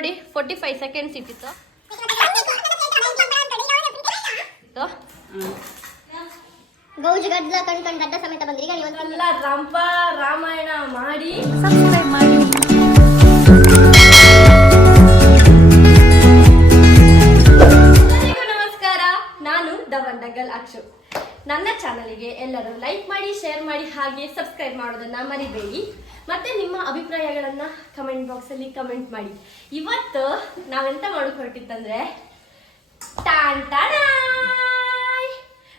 ನೋಡಿ 45 ಸೆಕೆಂಡ್ಸ್ ಇಟ್ಟಿತ್ತು. ಗೌಜು ಗಡ್ಲ ಕಣ್ಕಂಡು ಗಡ್ಡ ಸಮೇತ ಬಂದ್ರಿ. ಈಗ ನೀವೆಲ್ಲ ರಂಪ ರಾಮಾಯಣ ಮಾಡಿ ಸಬ್ಸ್ಕ್ರೈಬ್ ಮಾಡಿ. ಎಲ್ಲರಿಗೂ ನಮಸ್ಕಾರ. ನಾನು ದವಂಡಗಲ್ ಅಕ್ಷು. ನನ್ನ ಚಾನಲ್ಗೆ ಎಲ್ಲರೂ ಲೈಕ್ ಮಾಡಿ, ಶೇರ್ ಮಾಡಿ, ಹಾಗೆ ಸಬ್ಸ್ಕ್ರೈಬ್ ಮಾಡೋದನ್ನ ಮರಿಬೇಡಿ. ಮತ್ತೆ ನಿಮ್ಮ ಅಭಿಪ್ರಾಯಗಳನ್ನ ಕಮೆಂಟ್ ಬಾಕ್ಸ್ ಅಲ್ಲಿ ಕಮೆಂಟ್ ಮಾಡಿ. ಇವತ್ತು ನಾವೆಂತ ಮಾಡೋಕೆ ಹೊರಟಿತ್ತಂದ್ರೆ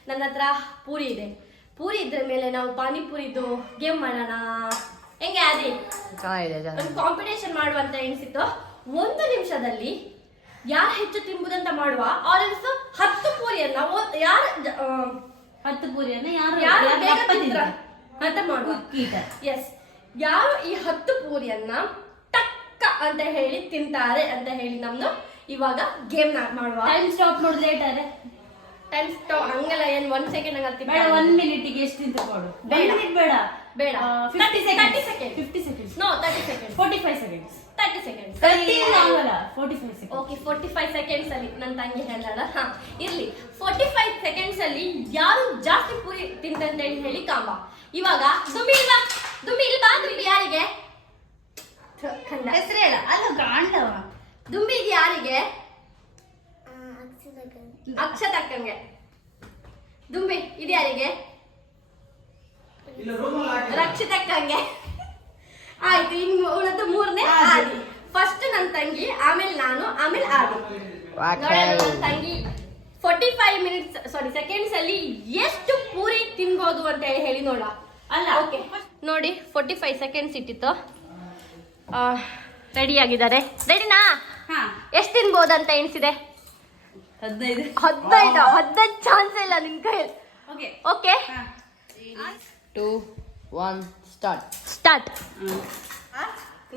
ನನ್ನ ಹತ್ರ ಪೂರಿ ಇದೆ. ಪೂರಿ ಇದ್ರ ಮೇಲೆ ನಾವು ಪಾನಿಪುರಿದು ಗೇಮ್ ಮಾಡೋಣ. ಹೆಂಗೆ ಅದೇ ಒಂದು ಕಾಂಪಿಟೇಷನ್ ಮಾಡುವಂತ ಎಣಿಸಿತ್ತು. 1 ನಿಮಿಷದಲ್ಲಿ ಯಾರು ಹೆಚ್ಚು ತಿಂಬುದಂತ ಮಾಡುವ. ಆಲ್ಸ್ 10 ಪೂರಿಯನ್ನ ಯಾರು 10 ಪೂರಿಯನ್ನ ಯಾರು ಅಂತ ಮಾಡುವ. ಎಸ್, ಯಾರು ಈ 10 ಪೂರಿಯನ್ನ ಟಕ್ಕ ಅಂತ ಹೇಳಿ ತಿಂತಾರೆ ಅಂತ ಹೇಳಿ ನಮ್ದು ಇವಾಗ ಗೇಮ್ ಮಾಡುವ. ಟೈಮ್ ಸ್ಟಾಪ್ ನೋಡಿದ್ರೆ ಲೇಟ್ ಆದ್ರೆ ಟೈಮ್ ಸ್ಟಾಪ್ ಹಂಗಲ್ಲ. ಏನ್ 1 ಸೆಕೆಂಡ್ ಹಂಗತ್ತಿ ಬೇಡ. 1 ಮಿನಿಟಿಗೆ ಎಷ್ಟು ತಿಂತ ಕೊಡು. ಬೇಡ ಬೇಡ 50 second 50 seconds no 30 seconds 45 seconds 30 seconds 30 ಆಗಲ್ಲ 45 ಸೆಕೆಂಡ್ಸ್. ಓಕೆ, 45 ಸೆಕೆಂಡ್ಸ್ ಅಲ್ಲಿ ನನ್ನ ತಂಗಿ ಹೇಳಲ್ಲ. ಹಾ ಇರ್ಲಿ. 45 ಸೆಕೆಂಡ್ಸ್ ಅಲ್ಲಿ ಯಾರು ಜಾಸ್ತಿ ಪೂರಿ ತಿಂತಂತ ಹೇಳಿ ಕಾಂಬ. ಇವಾಗ ದುಂಬಿ ಇಲ್ವಾ? ದುಂಬಿ ಯಾರಿಗೆ ಹೆಸರು ಹೇಳ. ಅಲ್ಲ ಕಾಂಡವ ದುಂಬಿ ಇದು ಯಾರಿಗೆ? ಅಕ್ಷತಕ್ಕಂಗೆ. ದುಂಬಿ ಇದು ಯಾರಿಗೆ? ರಕ್ಷಿತಕ್ಕಂಗೆ. ಆಯ್ತು, ಇನ್ನು ಉಳಿದ 3ನೇ ಆದಿ. ಫಸ್ಟ್ ನನ್ನ ತಂಗಿ, ಆಮೇಲೆ ನಾನು, ಆಮೇಲೆ ಆದಿ. ನನ್ನ ತಂಗಿ 45 ಸೆಕೆಂಡ್ಸ್ ಅಲ್ಲಿ ಎಷ್ಟು ಪೂರಿ ತಿನ್ಬೋದು ಅಂತ ಹೇಳಿ ನೋಡ. ಅಲ್ಲ ಓಕೆ ನೋಡಿ, 45 ಸೆಕೆಂಡ್ಸ್ ಇಟ್ಟಿತ್ತು. ರೆಡಿ ಆಗಿದ್ದಾರೆ. ರೆಡಿನಾ? ಎಷ್ಟು ತಿನ್ಬೋದಂತ ಎಣಿಸಿದೆ? 15 ಚಾನ್ಸ್ ಇಲ್ಲ ನಿನ್ ಕೈ. Okay, 2 1 start.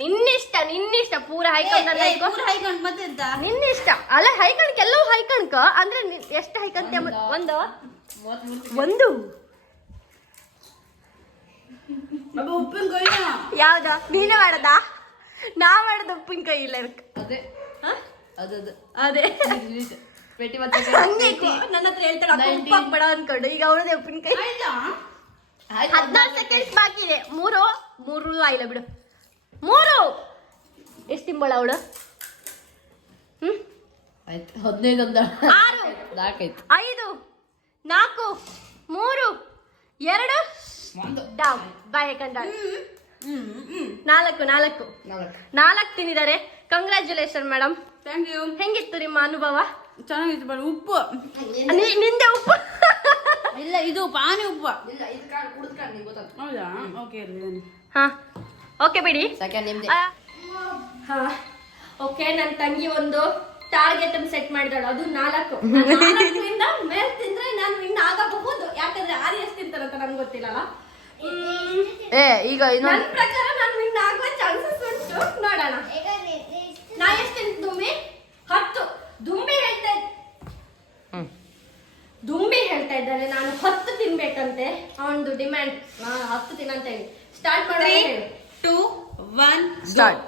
ನಿನ್ನಿಷ್ಟ ಪೂರ ಹೈಕಂಡ್ ಮತ್ತೆ ಎಂತ ನಿನ್ನಿಷ್ಟ. ಅಲ್ಲ, ಹೈಕಂಡ್ ಎಲ್ಲವೂ ಹೈಕಂಡ್ಕ ಅಂದ್ರೆ ಎಷ್ಟು ಹೈಕಂತ ಒಂದು ಉಪ್ಪಿನಕಾಯಿ ಯಾವ್ದ? ನೀನೇ ಮಾಡದ? ನಾ ಮಾಡದ ಉಪ್ಪಿನಕಾಯಿ ಇಲ್ಲ. ಅದೇ ಹಂಗೆ ನನ್ನ ಹತ್ರ ಹೇಳ್ತಾಳೆ ಉಪ್ಪು ಹಾಕ್ಬೇಡ ಅನ್ಕೊಂಡು. ಈಗ ಅವಳದೇ ಉಪ್ಪಿನಕಾಯಿ. 14 ಸೆಕೆಂಡ್ಸ್ ಬಾಕಿ ಇದೆ. 3 ಆಯ್ಲ ಬಿಡು. 3 ಎಷ್ಟು ತಿಂಬಳ ಅವಳು? 15 6 5 4 3 2 ಡೌನ್. ಬಾಯ್ ಕಂಡ 4 ತಿಂದಿದ್ದಾರೆ. Congratulation madam. Thank you. ಹೆಂಗಿತ್ತು ನಿಮ್ಮ ಅನುಭವ? ಚೆನ್ನಾಗಿತ್ತು. ಬರೀ ಉಪ್ಪು ನಿಂದೆ ಉಪ್ಪು ಇಲ್ಲ, ಇದು ಪಾನಿ ಉಪ್ಪು. ಹೌದಾ? ಓಕೆ ಹಾ ಓಕೆ ಬಿಡಿ. ಸೆಕೆಂಡ್ ನಿಮ್ದೆ. ಹಾ ಓಕೆ, ನನ್ನ ತಂಗಿ ಒಂದು ಟಾರ್ಗೆಟ್ ಅನ್ನು ಸೆಟ್ ಮಾಡಿದಳು. ಅದು 4 ಮೇಲೆ ತಿಂದ್ರೆ ನಾನು ವಿನ್ ಆಗಬಹುದು. ಯಾಕಂದ್ರೆ ಆರಿ ಎಷ್ಟು ತಿಂತಾರಂತ ನನ್ಗೆ ಗೊತ್ತಿಲ್ಲಲ್ಲ. ಈಗ ನನ್ನ ಪ್ರಕಾರ ನಾನು ವಿನ್ ಆಗುವ ಚಾನ್ಸಸ್ ಉಂಟು. ನೋಡೋಣ. ನಾ ಎಷ್ಟು ದುಂಬಿ? 10. ದುಂಬಿ ಹೇಳ್ತಾ ಇದ್ದಾನೆ ನಾನು 10 ತಿನ್ಬೇಕಂತೆ. ಅವನದು ಡಿಮ್ಯಾಂಡ್ 10 ತಿನ್ನಂತ ಹೇಳಿ. ಸ್ಟಾರ್ಟ್ ಮಾಡೋಣ. 3 2 1 ಸ್ಟಾರ್ಟ್.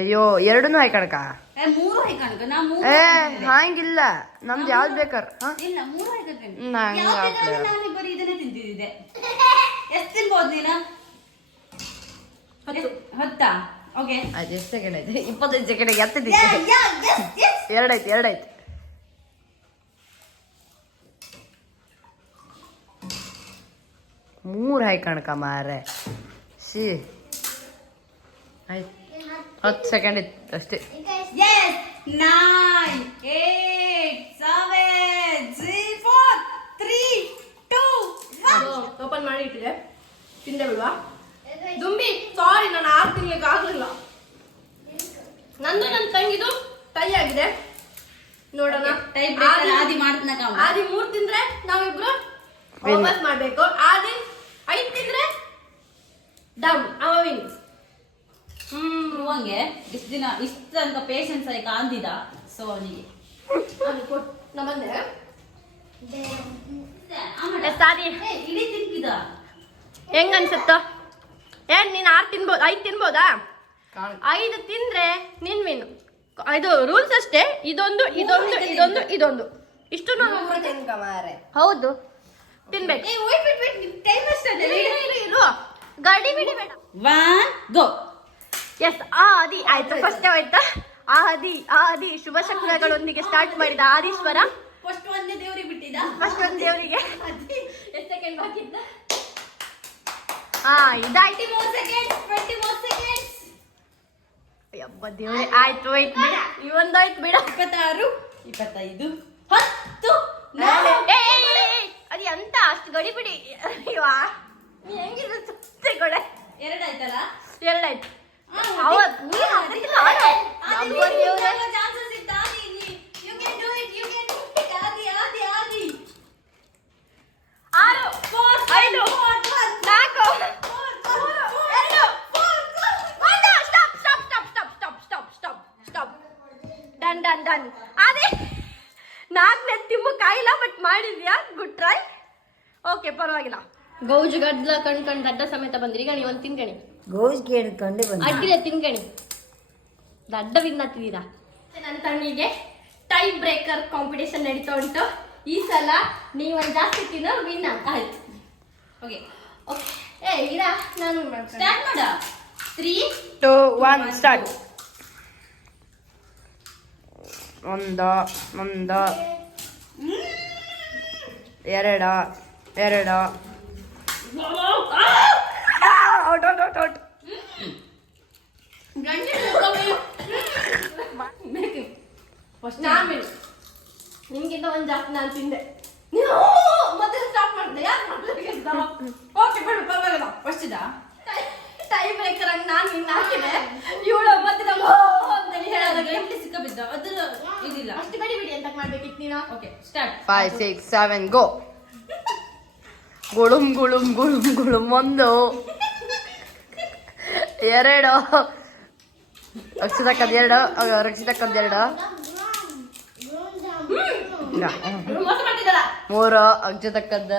ಅಯ್ಯೋ, 2 ಹಾಕಣಕ. 3 ಹಾಕಣಕ. ನಾ 3 ಹಾಂಗಿಲ್ಲ, ನಮ್ದು ಯಾವ್ದು ಬೇಕಾರ. ಇಲ್ಲ, 3 ಹಾಕತೀನಿ. ನಾನು ಬರೀ ಇದನ್ನೇ ತಿಂತಿದ್ದೆ. ಎಷ್ಟು ತಿನ್ಬೋದು ನೀನು? 10. ಓಕೆ, ಆಯ್ತು. ಎಷ್ಟು ಸೆಕೆಂಡ್ ಆಯ್ತು? 25 ಸೆಕೆಂಡ್. 2 ಆಯ್ತು. 3 ಹಾಕಣಕ ಮಾರೆ. ಶಿ ಆಯ್ತು. 10 ಸೆಕೆಂಡ್ ಇತ್ತು ಅಷ್ಟೇ. 9 8 7 6 4 3 2 1 ಓಪನ್ ಮಾಡಿ ಇಟ್ಟಿದೆ. ತಿಂದೆ ಬಿಡುವ. ದುಂಬಿ ಸಾರಿ, ನಾನು 6 ತಿನ್ಲಿಕ್ಕೆ ಆಗ್ಲಿಲ್ಲ. ನಂದು ನನ್ನ ತಂಗಿದು ಟೈ ಆಗಿದೆ. ನೋಡೋಣ. ಆದಿ ಮಾಡ್ತಾನ. ಆದಿ 3 ತಿಂದ್ರೆ ನಾವಿಬ್ರು ವಾಪಸ್ ಮಾಡ್ಬೇಕು. ಆದಿ 5 ತಿಂದ್ರೆ ಡೌನ್. ಅವ ವಿನ್. ಹಂಗೆ ಇಷ್ಟು ದಿನ ಇಷ್ಟು ತನಕ ಪೇಷನ್ಸ್ ಆಗಿ ಕಾಂದಿದ. ಸೊ ಅವನಿಗೆ ನಾ ಬಂದೆ. ಸಾರಿ ಇಡೀ ತಿಂತಿದ. ಹೆಂಗ ಅನ್ಸುತ್ತ? ಏನ್ ನೀನ್ 6 ತಿನ್ಬೋದು, 5 ತಿನ್ಬೋದಾ? 5 ತಿಂದ್ರೆ ನಿನ್ ವಿನ್. ಇದು ರೂಲ್ಸ್ ಅಷ್ಟೇ. ಇದೊಂದು ಇಷ್ಟು ಹೌದು ತಿನ್ಬೇಕು. ಇರು ಗಾಡಿ ಬಿಡಿ ಬೇಡ. 1 ಗೋ. ಎಸ್ ಆದಿ ಆಯ್ತು. ಫಸ್ಟ್ ಆಯ್ತಾ? ಆದಿ ಶುಭ ಶಕುನಗಳೊಂದಿಗೆ ಸ್ಟಾರ್ಟ್ ಮಾಡಿದ ಆದೀಶ್ವರ ಫಸ್ಟ್ ಒಂದೇ ದೇವ್ರಿಗೆ ಬಿಟ್ಟಿದ್ದ. ಫಸ್ಟ್ ಒಂದು ದೇವರಿಗೆ ಎಷ್ಟು ಸೆಕೆಂಡ್ ಬಾಕಿ ಇತ್ತ? ಇದಾಯ್ತು. 20 more seconds. ಯಬ್ಬ ದೇವ್ರೆ. ಆಯ್ತು ವೈಟ್ ಬಿಡ, ಇವೊಂದಾಯ್ತು ಬಿಡ. 26 25 10 ಅದು ಎಂತ ಅಷ್ಟು ಗಡಿ ಬಿಡಿ. ಅಯ್ಯವಾ ನೀ ಹೆಂಗಿದ್ರು ಸುತ್ತೆ ಕೊಡೆ. 2 ಆಯ್ತಲ್ಲ? 2 ಆಯ್ತು. ಅವತ್ತು ಚಾನ್ಸಸ್ ಇತ್ತ. You can do it. ಆದಿ 6 5 4 ಸ್ಟಾಪ್. ಡನ್. ಅದೇ 4ನೇ ತಿಂಬು ಕಾಯಿಲ್ಲ, ಬಟ್ ಮಾಡಿದ್ಯಾ, ಗುಡ್ ಟ್ರೈ. ಓಕೆ, ಪರವಾಗಿಲ್ಲ. ಗೌಜು ಗಡ್ಲ ಕಣ್ಕಂಡು ದಡ್ಡ ಸಮೇತ ಬಂದ್ರಿ. ಈಗ ನೀವೊಂದು ತಿನ್ಕಣಿ. ಗೋಸ್ ಕೇಳ್ಕೊಂಡೆ ಬಂದ ಅಡ್ಡಿಲ್ಲ, ತಿನ್ಕಣಿ. ದಡ್ಡ ವಿನ್ ಆಗ್ತಿದ್ದೀರಾ. ನನ್ನ ತಂಗಿಗೆ ಟೈ ಬ್ರೇಕರ್ ಕಾಂಪಿಟೇಷನ್ ನಡೀತಾ ಉಂಟು. ಈ ಸಲ ನೀವೊಂದು ಜಾಸ್ತಿ ತಿನ್ನೋ ವಿನ್ ಆಯ್ತು. ಓಕೆ ಇರ ನಾನು ಸ್ಟಾರ್ಟ್ ಮಾಡ. 3 2 1 ಸ್ಟಾರ್ಟ್. ಒಂದು 2 ಔಟ್. ನಿಮ್ಗಿಂತ ಒಂದ್ ಜಾಸ್ತಿ ನಾನು ತಿಂದೆ. ನೀವು ಮತ್ತೆ ಸ್ಟಾಪ್ ಮಾಡಿದೆ. ಯಾರು ಓಕೆ ಬಿಡು, ಪರವಾಗಿಲ್ಲ. ಫಸ್ಟ್ ಇದ ಟೈ ಬ್ರೇಕರ್ ಆಗಿ ನಾನು ವಿನ್ ಹಾಕಿದೆ. ಇವಳು ಮತ್ತೆ ಅಂತೇಳಿ ಹೇಳೋದಾಗೆ ಸಿಕ್ಕ ಬಿದ್ದ. ಅದ್ರ ಇದಿಲ್ಲ. ಅಷ್ಟು ಗಡಿ ಬಿಡಿ ಅಂತ ಮಾಡ್ಬೇಕಿತ್ತು ನೀನು. Okay start. 5 6 7 ಗೋ. ಗುಳುಂ 1 2 ಅಕ್ಷತಕ್ಕದ 2 ರಕ್ಷಿತಕ್ಕದ 2 ಮೋಸ ಮಾಡ್ತಿದ್ದಲ್ಲ. 3 ಅಕ್ಷತಕ್ಕದ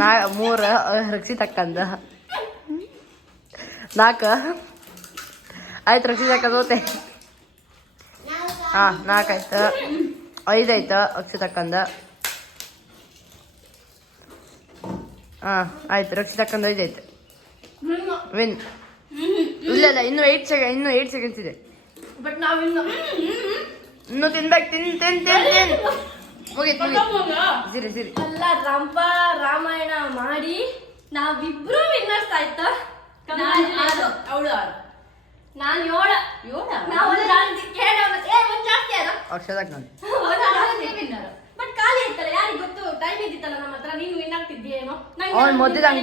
3 ರಕ್ಷಿತಕ್ಕದ 4 ಆಯ್ತು. ರಕ್ಷಿತಕ್ಕದ ಹೋತೆ. 4 ಆಯ್ತು. 5 ಆಯ್ತು ಅಕ್ಷತಕ್ಕಂದ. ಆಯ್ತು. ರಕ್ಷಿತಕ್ಕಂದ 5 ಆಯ್ತು. ವಿನ್. ಇಲ್ಲ ಇನ್ನು 8 ಸೆಕೆಂಡ್ಸ್ ಇದೆ. ಬಟ್ ನಾವು ಇನ್ನು ತಿನ್ಬೇಕು. ತಿನ್ ಮುಗೀತು. ಸಿರಿ ಅಲ್ಲ, ರಾಮಾಯಣ ಮಾಡಿ ನಾವಿಬ್ರು ವಿನ್ನರ್ಸ್ ಆಯ್ತಾ? ಅವಳು ನಾನು 7 ನಾವು ಒಂದ್ ಜಾಸ್ತಿ ಆದ. ಅಕ್ಷತಕ್ಕಂದ ಬಟ್ ಖಾಲಿ ಇತ್ತಲ್ಲ, ಯಾರಿಗೆ ಗೊತ್ತು? ಟೈಮ್ ಇದ್ದಿತ್ತಲ್ಲ ನಮ್ಮ ಹತ್ರ. ನೀನು ವಿನ್ ಆಗ್ತಿದ್ದೀಯೇನೋ. ಅವ್ನು ಮೊದ್ಲಿದಂಗೆ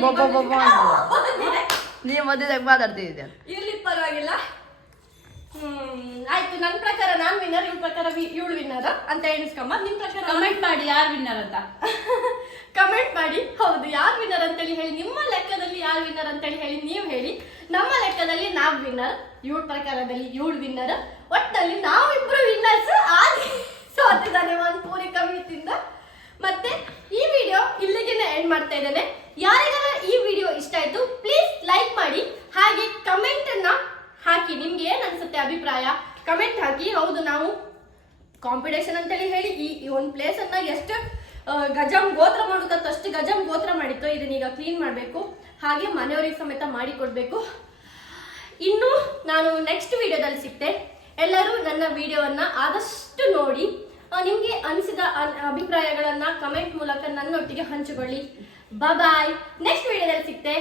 ನೀವು ಮಧ್ಯದಾಗ ಮಾತಾಡ್ತಿದ್ದೆ. ಇರ್ಲಿ, ಪರವಾಗಿಲ್ಲ. ಆಯ್ತು. ನನ್ನ ಪ್ರಕಾರ ನಾನ್ ವಿನ್ನರ್, ಇವ್ಳ ಪ್ರಕಾರ ಇವಳು ವಿನ್ನರ್ ಅಂತ ಎಣಿಸ್ಕೊಂಬ. ನಿಮ್ ಪ್ರಕಾರ ಕಮೆಂಟ್ ಮಾಡಿ ಯಾರು ವಿನ್ನರ್ ಅಂತ. ಕಮೆಂಟ್ ಮಾಡಿ. ಹೌದು, ಯಾರು ವಿನ್ನರ್ ಅಂತೇಳಿ ಹೇಳಿ. ನಿಮ್ಮ ಲೆಕ್ಕದಲ್ಲಿ ಯಾರು ವಿನ್ನರ್ ಅಂತೇಳಿ ಹೇಳಿ ನೀವು ಹೇಳಿ. ನಮ್ಮ ಲೆಕ್ಕದಲ್ಲಿ ನಾವ್ ವಿನ್ನರ್, ಇವಳ ಪ್ರಕಾರದಲ್ಲಿ ಇವಳು ವಿನ್ನರ್. ಒಟ್ಟಲ್ಲಿ ನಾವಿಬ್ರು ವಿನ್ನರ್ಸ್. ಆಗಿ ಸೋತಿದ್ದಾನೆ ಒಂದು ಪೂರಿ ಕಮ್ಮಿತಿಂದ. ಮತ್ತೆ ಈ ವಿಡಿಯೋ ಇಲ್ಲಿಗೆನೆ ಎಂಡ್ ಮಾಡ್ತಾ ಇದ್ದೇನೆ. ಯಾರಿಗಾರ ಈ ವಿಡಿಯೋ ಇಷ್ಟ ಆಯ್ತು, ಪ್ಲೀಸ್ ಲೈಕ್ ಮಾಡಿ. ಹಾಗೆ ಕಮೆಂಟ್ ಅನ್ನ ಹಾಕಿ. ನಿಮ್ಗೆ ಏನ್ ಅನ್ಸುತ್ತೆ ಅಭಿಪ್ರಾಯ? ಕಮೆಂಟ್ ಹಾಕಿ. ಹೌದು, ನಾವು ಕಾಂಪಿಟೇಷನ್ ಅಂತೇಳಿ ಹೇಳಿ ಈ ಒಂದು ಪ್ಲೇಸ್ ಅನ್ನ ಎಷ್ಟು ಗಜಂ ಗೋತ್ರ ಮಾಡುತ್ತೋ ಅಷ್ಟು ಗಜಂ ಗೋತ್ರ ಮಾಡಿತ್ತು. ಇದನ್ನೀಗ ಕ್ಲೀನ್ ಮಾಡಬೇಕು. ಹಾಗೆ ಮನೆಯವರಿಗೆ ಸಮೇತ ಮಾಡಿ ಕೊಡ್ಬೇಕು. ಇನ್ನು ನಾನು ನೆಕ್ಸ್ಟ್ ವಿಡಿಯೋದಲ್ಲಿ ಸಿಗ್ತೆ. ಎಲ್ಲರೂ ನನ್ನ ವಿಡಿಯೋವನ್ನ ಆದಷ್ಟು ನೋಡಿ ನಿಮ್ಗೆ ಅನಿಸಿದ ಅಭಿಪ್ರಾಯಗಳನ್ನ ಕಮೆಂಟ್ ಮೂಲಕ ನನ್ನೊಟ್ಟಿಗೆ ಹಂಚಿಕೊಳ್ಳಿ. ಬಾಯ್. ನೆಕ್ಸ್ಟ್ ವಿಡಿಯೋದಲ್ಲಿ ಸಿಗ್ತೆ.